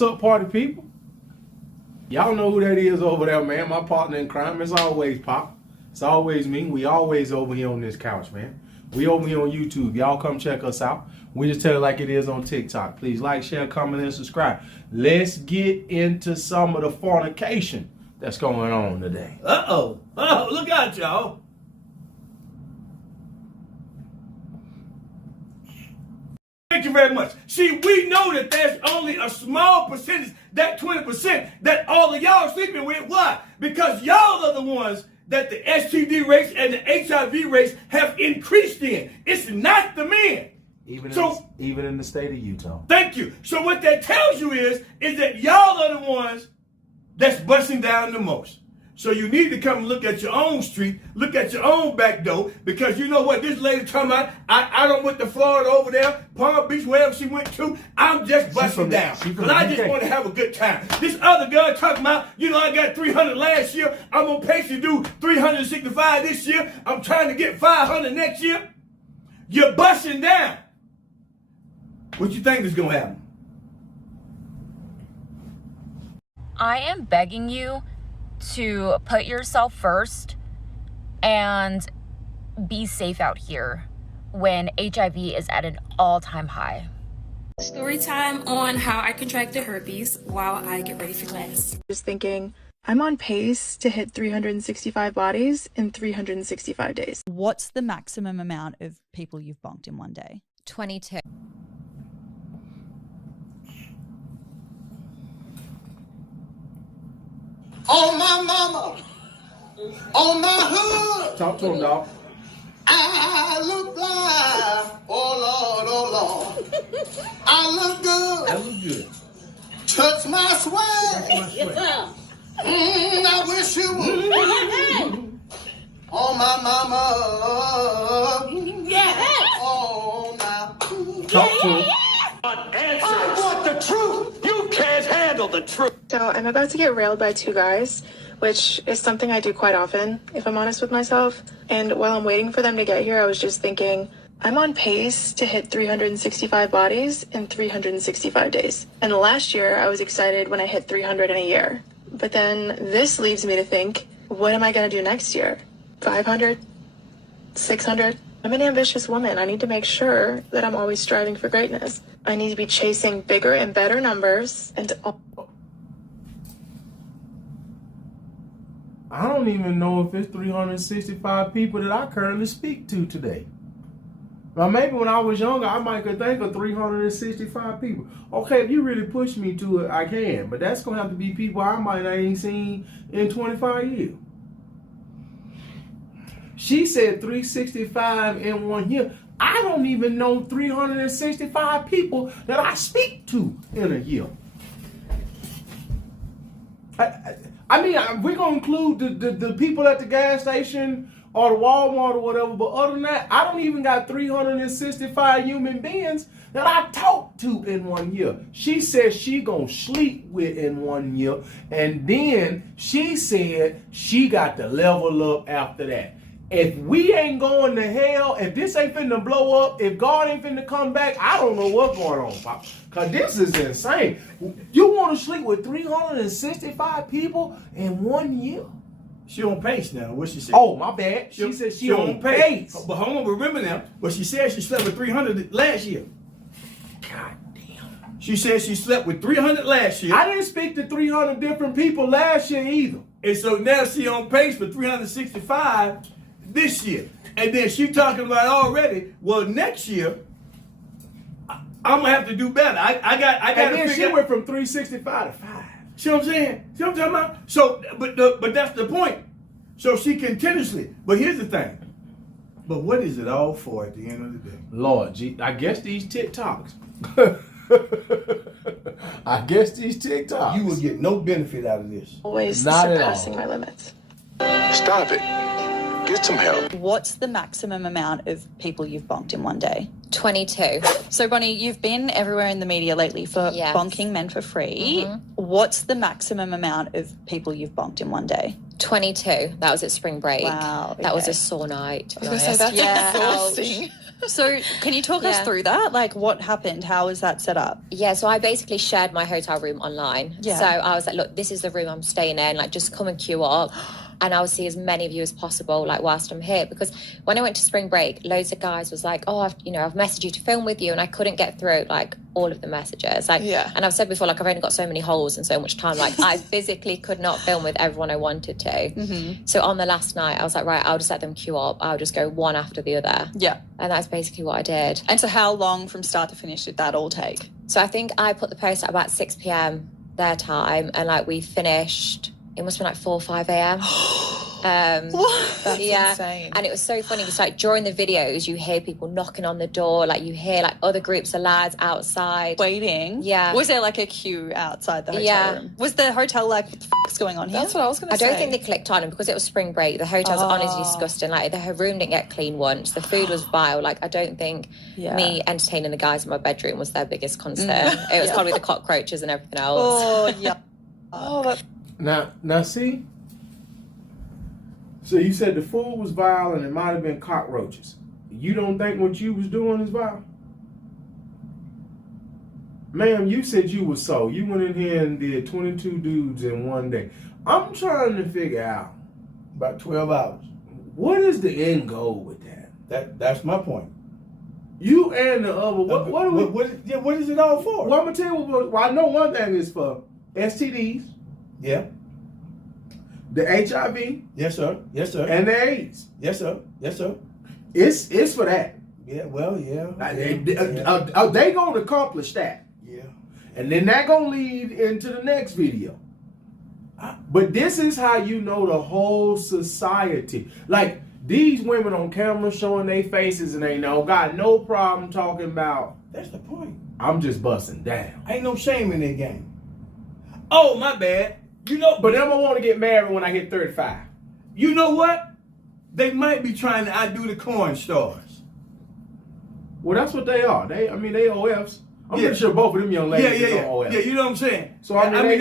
What's up, party people? Y'all know who that is over there, man. My partner in crime. It's always Pop. It's always me. We always over here on this couch, man. We over here on YouTube. Y'all come check us out. We just tell it like it is on TikTok. Please like, share, comment, and subscribe. Let's get into some of the fornication that's going on today. Uh-oh. Oh, look out, y'all. Thank you very much. See, we know that there's only a small percentage, that 20%, that all of y'all are sleeping with. Why? Because y'all are the ones that the STD rates and the HIV rates have increased in. It's not the men. Even in the state of Utah. Thank you. So what that tells you is that y'all are the ones that's busting down the most. So you need to come and look at your own street, look at your own back door, because you know what this lady talking about, I don't went to Florida over there, Palm Beach, wherever she went to, I'm just busting down. Because I just want to have a good time. This other girl talking about, I got 300 last year, I'm on pace to do 365 this year, I'm trying to get 500 next year. You're busting down. What you think is going to happen? I am begging you to put yourself first and be safe out here when HIV is at an all-time high. Story time on how I contracted herpes while I get ready for class. Just thinking, I'm on pace to hit 365 bodies in 365 days. What's the maximum amount of people you've bonked in one day? 22. On my mama, on my hood. Talk to him, dog. I look blind. Oh Lord. I look good. That was good. Touch my sweat. I wish you would. On my mama. Yeah. Oh, now. Talk to him. I want the truth. You can't handle the truth. So I'm about to get railed by two guys, which is something I do quite often, if I'm honest with myself. And while I'm waiting for them to get here, I was just thinking, I'm on pace to hit 365 bodies in 365 days. And last year, I was excited when I hit 300 in a year. But then this leaves me to think, what am I going to do next year? 500? 600? I'm an ambitious woman. I need to make sure that I'm always striving for greatness. I need to be chasing bigger and better numbers and I don't even know if it's 365 people that I currently speak to today. Well, maybe when I was younger, I might could think of 365 people. Okay, if you really push me to it, I can. But that's going to have to be people I might not ain't seen in 25 years. She said 365 in 1 year. I don't even know 365 people that I speak to in a year. I mean, we're going to include the people at the gas station or the Walmart or whatever, but other than that, I don't even got 365 human beings that I talk to in 1 year. She said she going to sleep with in 1 year, and then she said she got to level up after that. If we ain't going to hell, if this ain't finna blow up, if God ain't finna come back, I don't know what's going on, Pop. Because this is insane. You want to sleep with 365 people in 1 year? She on pace now. What she said? Oh, my bad. She said she on pace. But hold on, remember now. But she said she slept with 300 last year. God damn. She said she slept with 300 last year. I didn't speak to 300 different people last year either. And so now she on pace for 365 this year. And then she talking about already, well, next year, I'm going to have to do better. I got and then she went from 365 to 5. See what I'm saying? See what I'm talking about? So, but that's the point. So she continuously. But here's the thing. But what is it all for at the end of the day? Lord, gee, I guess these TikToks. I guess these TikToks. You will get no benefit out of this. always Not at surpassing all. my limits. Stop it. Get some help. What's the maximum amount of people you've bonked in one day? 22. So, Bonnie, you've been everywhere in the media lately for Yes. bonking men for free. Mhm. What's the maximum amount of people you've bonked in one day? 22. That was at spring break. Wow, That was okay. a sore night, to be I was going to honest. say, that's exhausting. So can you talk us Yeah. through that? Like, what happened? How was that set up? Yeah, so I basically shared my hotel room online. Yeah. So I was like, look, this is the room I'm staying in. Like, just come and queue up. And I will see as many of you as possible, like, whilst I'm here. Because when I went to spring break, loads of guys was like, oh, I've messaged you to film with you. And I couldn't get through, like, all of the messages. Like, Yeah. And I've said before, like, I've only got so many holes and so much time. Like, I physically could not film with everyone I wanted to. Mm-hmm. So on the last night, I was like, right, I'll just let them queue up. I'll just go one after the other. Yeah. And that's basically what I did. And so how long from start to finish did that all take? So I think I put the post at about 6 p.m. their time, and like we finished, it must have been like 4 or 5 a.m. That's yeah. insane. And it was so funny because like during the videos you hear people knocking on the door, like you hear like other groups of lads outside Waiting. Yeah. Was there like a queue outside the hotel Yeah. room? Was the hotel like, what the f***'s going on here? That's what I was going to I say. don't think they clicked on, and because it was spring break, the hotel's honestly Oh. disgusting. Like her room didn't get cleaned once. The food was vile. Like I don't think Yeah. me entertaining the guys in my bedroom was their biggest concern. It was Yeah. probably the cockroaches and everything else. Oh, yeah. Oh, that, Now see. So you said the food was vile and it might have been cockroaches. You don't think what you was doing is vile? Ma'am, you said you was so. You went in here and did 22 dudes in one day. I'm trying to figure out, About 12 hours. what is the end goal with that? That's my point. You and the other, what are we? What is it all for? Well, I'm gonna tell you what. I know one thing is for STDs, Yeah. the HIV, Yes, sir. Yes, sir. and the AIDS. yes, sir. Yes, sir. It's for that. Yeah. Well, yeah. Like, Yeah. they gonna accomplish that, Yeah. and then that gonna lead into the next video. But this is how you know the whole society. Like these women on camera showing their faces and they know got no problem talking about. That's the point. I'm just busting down. Ain't no shame in that game. Oh, my bad. You know, But then I want to get married when I hit 35. you know what? They might be trying to outdo the corn stars. Well, that's what they are. They OFs. I'm Yeah. pretty sure both of them young Yeah, ladies yeah, is yeah. on OF. Yeah, you know what I'm saying? So I mean,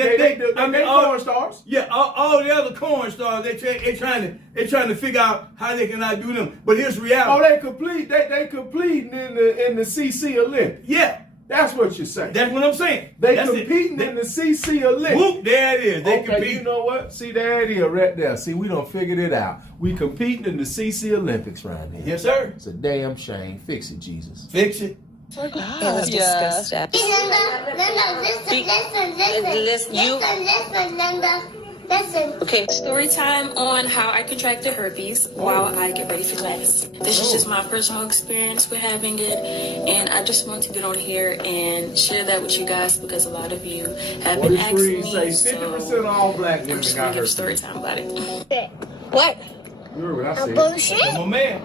they all- porn stars. Yeah, all the other corn stars, they trying to figure out how they can outdo them. But here's Oh, reality. they complete. They completing in the CC Olympics. Yeah, That's what you're saying. that's what I'm saying. They That's competing it. in the CC Olympics. Whoop, there it is. They Okay, compete. you know what? See, there it is right there. See, we done figured it out. We competing in the CC Olympics right now. Yes, sir. It's a damn shame. Fix it, Jesus. Fix it. so glad. It was Yeah. disgusting. Listen. Okay. Story time on how I contracted herpes while I get ready for class. This is just my personal experience with having it, and I just want to get on here and share that with you guys because a lot of you have What been does asking Screen me. say? 50% So of all black I'm women just got gonna give a herpes. story time about it. What? You heard what I A said. bullshit? Come on, man.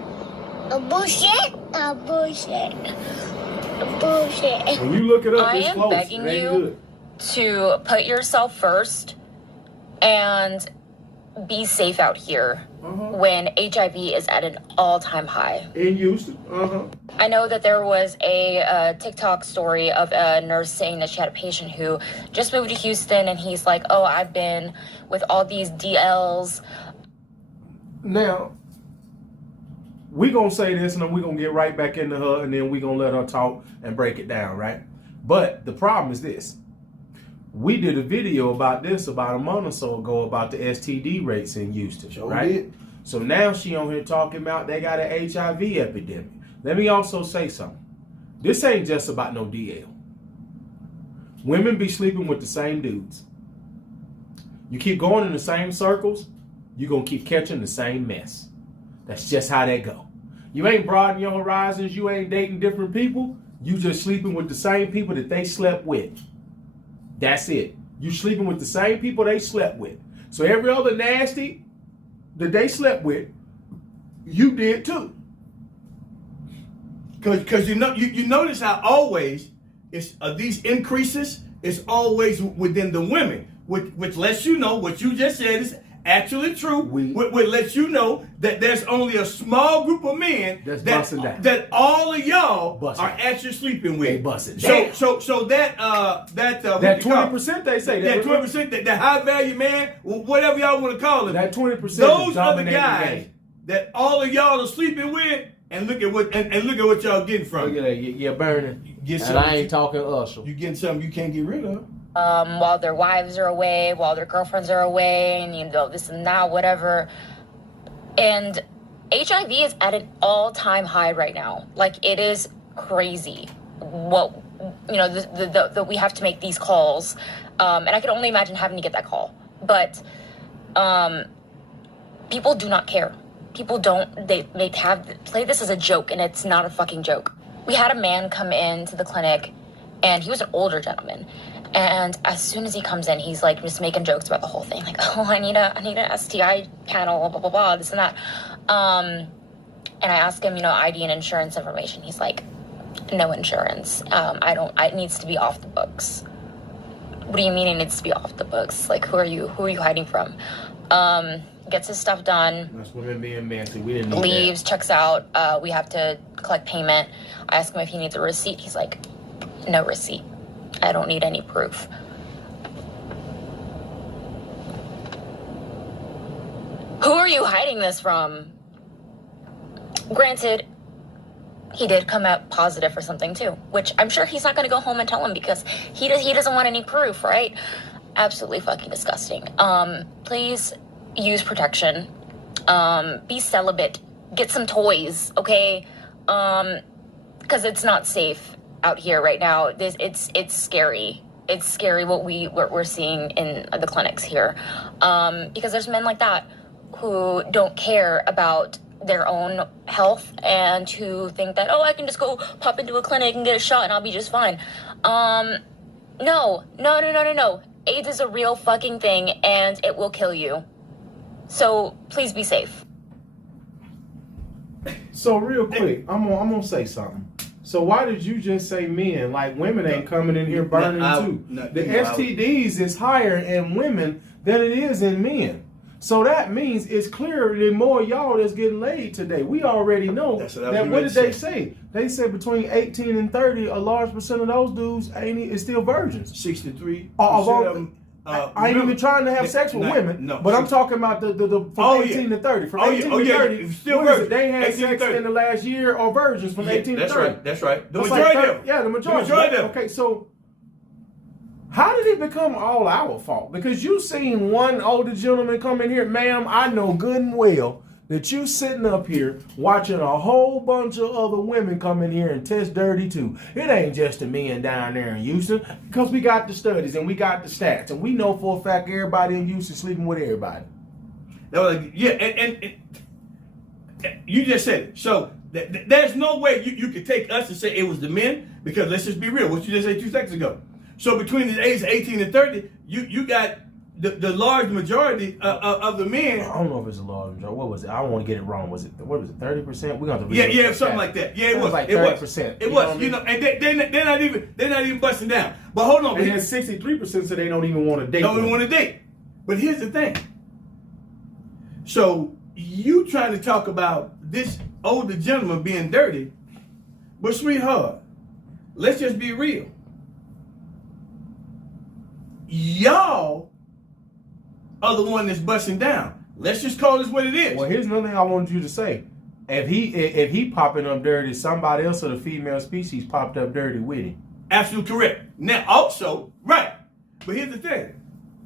A bullshit? A bullshit. A bullshit. When you look it up, I it's am close. begging It ain't you good. to put yourself first and be safe out here when HIV is at an all-time high. In Houston. I know that there was a TikTok story of a nurse saying that she had a patient who just moved to Houston, and he's like, oh, I've been with all these DLs. Now, we gonna say this, and then we gonna get right back into her, and then we gonna let her talk and break it down, right? But the problem is this. We did a video about this about a month or so ago about the STD rates in Houston, Sure right? did. So now she on here talking about they got an HIV epidemic. Let me also say something. This ain't just about no DL. Women be sleeping with the same dudes. You keep going in the same circles, you're going to keep catching the same mess. That's just how they go. You ain't broadening your horizons. You ain't dating different people. You just sleeping with the same people that they slept with. That's it. You sleeping with the same people they slept with. So every other nasty that they slept with, you did too. Because you notice how always it's these increases is always within the women, which lets you know what you just said is actually true, would let you know that there's only a small group of men that all of y'all are actually sleeping with. They busting. So that 20% they say that 20% that high value man, whatever y'all want to call them, that 20%. Those are the guys that all of y'all are sleeping with. And look at what y'all getting from. Look at that, you're burning. And I ain't talking Usher. You getting something you can't get rid of. While their wives are away, while their girlfriends are away, and you know this and that, whatever. And HIV is at an all-time high right now. Like, it is crazy. What, you know, the we have to make these calls, and I can only imagine having to get that call. But people do not care. People don't. They play this as a joke, and it's not a fucking joke. We had a man come into the clinic, and he was an older gentleman. And as soon as he comes in, he's like just making jokes about the whole thing, like, "Oh, I need an STI panel, blah blah blah, this and that." And I ask him, you know, ID and insurance information. He's like, "No insurance. It needs to be off the books." What do you mean it needs to be off the books? Like, who are you hiding from? Gets his stuff done. That's women being mancy. We didn't need leaves, checks out. We have to collect payment. I ask him if he needs a receipt. He's like, "No receipt. I don't need any proof." Who are you hiding this from? Granted, he did come out positive for something too, which I'm sure he's not going to go home and tell him because he doesn't want any proof, right? Absolutely fucking disgusting. Please use protection. Be celibate. Get some toys, okay? Because it's not safe out here right now. It's scary. It's scary what we're seeing in the clinics here. Because there's men like that who don't care about their own health and who think that, oh, I can just go pop into a clinic and get a shot and I'll be just fine. No. AIDS is a real fucking thing and it will kill you. So please be safe. So real quick, I'm gonna say something. So why did you just say men? Like women ain't coming in here burning too. The STDs is higher in women than it is in men. So that means it's clearly more y'all that's getting laid today. We already know that. What did they say? They said between 18 and 30, a large percent of those dudes is still virgins. 63. I ain't even trying to have sex with women, but I'm talking about the from 18 to 30. From 18 to 30, still what is it? They had sex in the last year or virgins from 18 to 30. That's right. The majority of them. Yeah, the majority of them. Okay, so how did it become all our fault? Because you seen one older gentleman come in here, ma'am, I know good and well that you sitting up here watching a whole bunch of other women come in here and test dirty too. It ain't just the men down there in Houston, because we got the studies and we got the stats and we know for a fact everybody in Houston sleeping with everybody. Yeah, and you just said it. So there's no way you could take us and say it was the men, because let's just be real. What you just said 2 seconds ago. So between the ages of 18 and 30, you got the large majority of the men. I don't know if it's a large majority. What was it? I don't want to get it wrong. Was it 30%? We're gonna something like that. Yeah, it was like 30%. It was. You know, and they're not even busting down. But hold on. And then 63% say they don't even want to date. Don't even want to date. But here's the thing. So you trying to talk about this older gentleman being dirty, but sweetheart, let's just be real. Y'all are the one that's busting down. Let's just call this what it is. Well, here's another thing I wanted you to say. If he popping up dirty, somebody else of the female species popped up dirty with him. Absolutely correct. Now, also, right. But here's the thing.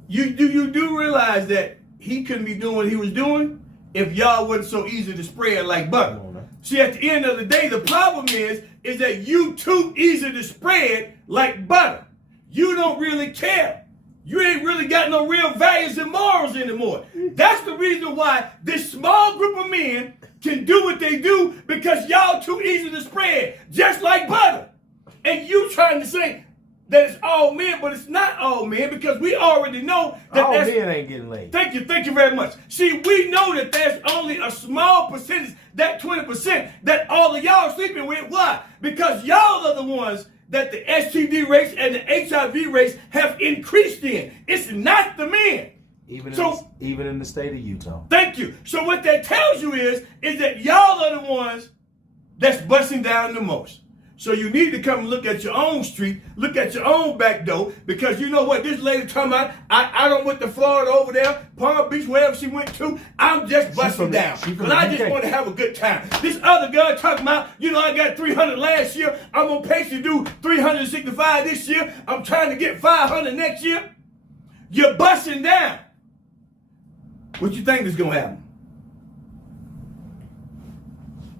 You do realize that he couldn't be doing what he was doing if y'all wasn't so easy to spread like butter. See, at the end of the day, the problem is that you too easy to spread like butter. You don't really care. You ain't really got no real values and morals anymore. That's the reason why this small group of men can do what they do, because y'all too easy to spread, just like butter. And you trying to say that it's all men, but it's not all men, because we already know that all men ain't getting laid. Thank you very much. See, we know that there's only a small percentage, that 20%, that all of y'all are sleeping with. Why? Because y'all are the ones that the STD rates and the HIV rates have increased in. It's not the men. Even in the state of Utah. Thank you. So what that tells you is that y'all are the ones that's busting down the most. So you need to come look at your own street, look at your own back door, because you know what this lady talking about, I don't went to Florida over there, Palm Beach, wherever she went to, I'm just busting down. Because I just want to have a good time. This other girl talking about, I got 300 last year, I'm on pace to do 365 this year, I'm trying to get 500 next year. You're busting down. What you think is going to happen?